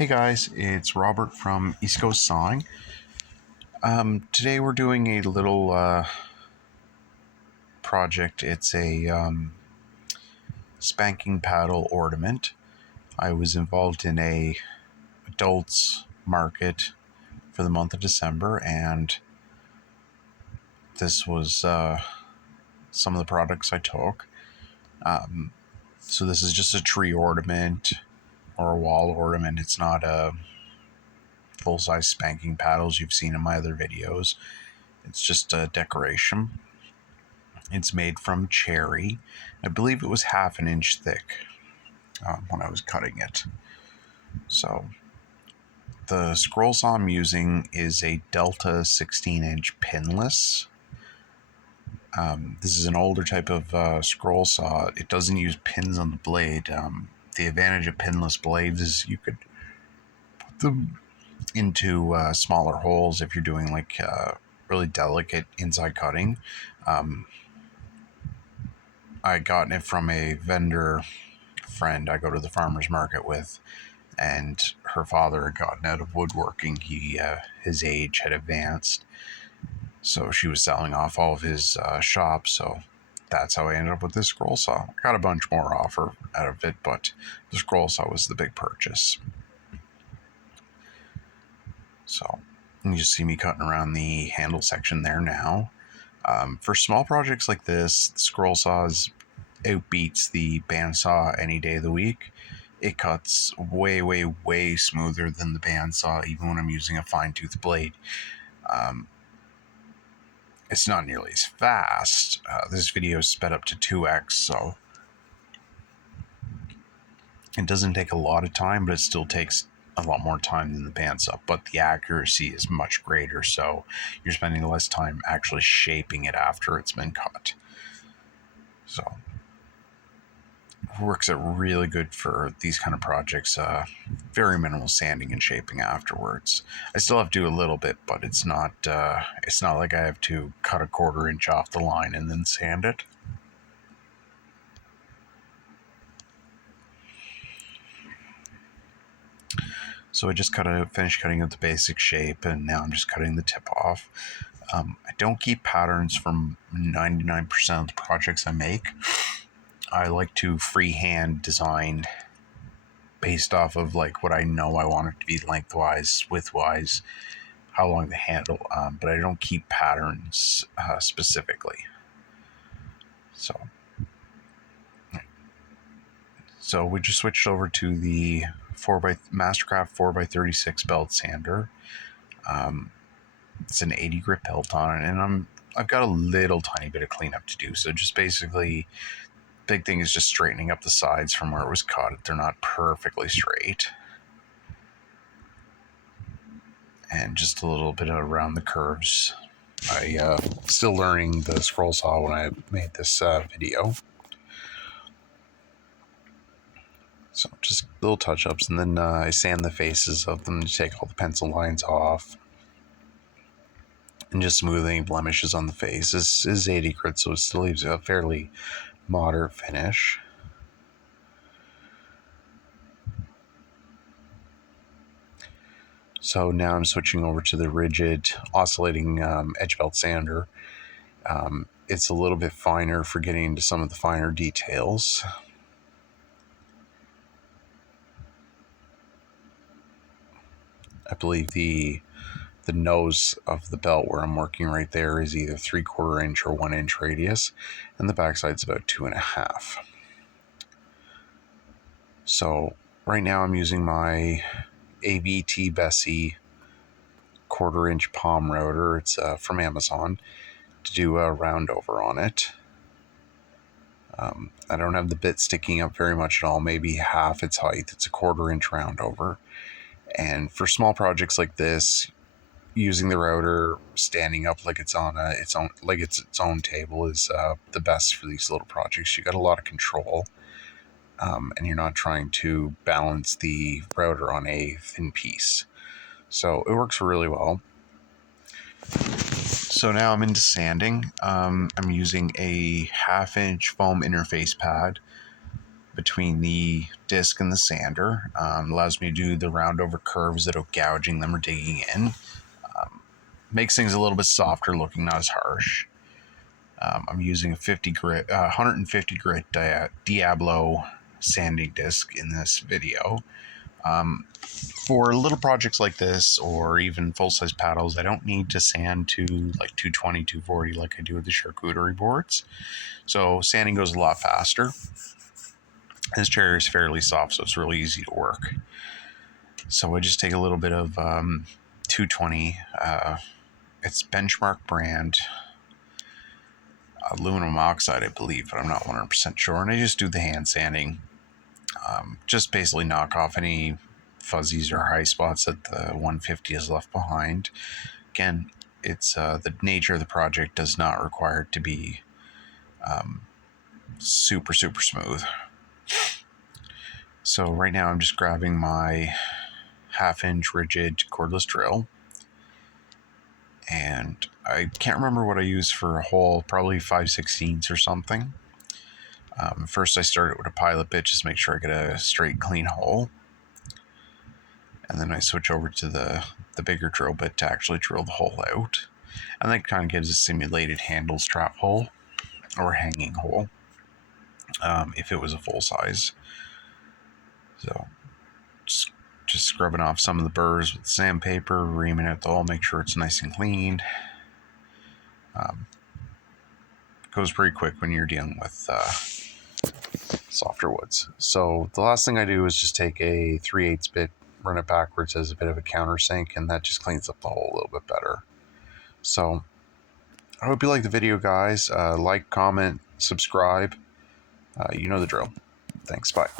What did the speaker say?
Hey guys, it's Robert from East Coast Sawing. Today we're doing a little project. It's a spanking paddle ornament. I was involved in a adults market for the month of December, and this was some of the products I took. So this is just a tree ornament or a wall ornament. It's not a full-size spanking paddles you've seen in my other videos. It's just a decoration. It's made from cherry. I believe it was half an inch thick when I was cutting it. So the scroll saw I'm using is a Delta 16-inch pinless. This is an older type of scroll saw. It doesn't use pins on the blade. The advantage of pinless blades is you could put them into smaller holes if you're doing like really delicate inside cutting. I gotten it from a vendor friend I go to the farmer's market with, and her father had gotten out of woodworking. His age had advanced, so she was selling off all of his shop. So that's how I ended up with this scroll saw. I got a bunch more offer out of it, but the scroll saw was the big purchase. So you just see me cutting around the handle section there now. For small projects like this, the scroll saws outbeats the bandsaw any day of the week. It cuts way, way, way smoother than the bandsaw, even when I'm using a fine-tooth blade. It's not nearly as fast. This video is sped up to 2x, so it doesn't take a lot of time, but it still takes a lot more time than the bandsaw. But the accuracy is much greater, so you're spending less time actually shaping it after it's been cut. So works out really good for these kind of projects. Very minimal sanding and shaping afterwards. I still have to do a little bit, but it's not like I have to cut a 1/4 inch off the line and then sand it. So I just finished cutting out the basic shape, and now I'm just cutting the tip off. I don't keep patterns from 99% of the projects I make. I like to freehand design based off of like what I know I want it to be lengthwise, widthwise, how long the handle, but I don't keep patterns specifically. So we just switched over to the Mastercraft 4x36 belt sander. It's an 80 grit belt on it, and I've got a little tiny bit of cleanup to do. So just basically, big thing is just straightening up the sides from where it was cut. They're not perfectly straight, and just a little bit around the curves. I still learning the scroll saw when I made this video. So just little touch-ups, and then I sand the faces of them to take all the pencil lines off. And just smoothing blemishes on the face. This is 80 grit, so it still leaves a fairly moderate finish. So now I'm switching over to the Ridgid oscillating edge belt sander. It's a little bit finer for getting into some of the finer details. I believe the nose of the belt where I'm working right there is either 3/4 inch or 1 inch radius, and the backside's about 2.5. So right now I'm using my ABT Bessie 1/4 inch palm router. It's from Amazon, to do a round over on it. I don't have the bit sticking up very much at all, maybe half its height. It's a 1/4 inch round over. And for small projects like this, using the router standing up like it's on its own table is the best for these little projects. You got a lot of control, and you're not trying to balance the router on a thin piece. So it works really well. So now I'm into sanding. I'm using a 1/2 inch foam interface pad. between the disc and the sander. Allows me to do the round over curves without gouging them or digging in. Makes things a little bit softer looking, not as harsh. I'm using a 150 grit Diablo sanding disc in this video. For little projects like this, or even full-size paddles, I don't need to sand to like 220, 240 like I do with the charcuterie boards. So sanding goes a lot faster. This chair is fairly soft, so it's really easy to work. So I just take a little bit of 220. It's Benchmark brand aluminum oxide, I believe, but I'm not 100% sure. And I just do the hand sanding. Just basically knock off any fuzzies or high spots that the 150 has left behind. Again, it's the nature of the project does not require it to be super smooth. So right now I'm just grabbing my 1/2-inch Ridgid cordless drill, and I can't remember what I use for a hole, probably 5/16 or something. First I started with a pilot bit just to make sure I get a straight clean hole, and then I switch over to the bigger drill bit to actually drill the hole out, and that kind of gives a simulated handle strap hole or hanging hole if it was a full size. So just scrubbing off some of the burrs with sandpaper, reaming out the hole, make sure it's nice and clean. Goes pretty quick when you're dealing with softer woods. So the last thing I do is just take a 3/8 bit, run it backwards as a bit of a countersink, and that just cleans up the hole a little bit better. So I hope you like the video, guys. Like, comment, subscribe. You know the drill. Thanks. Bye.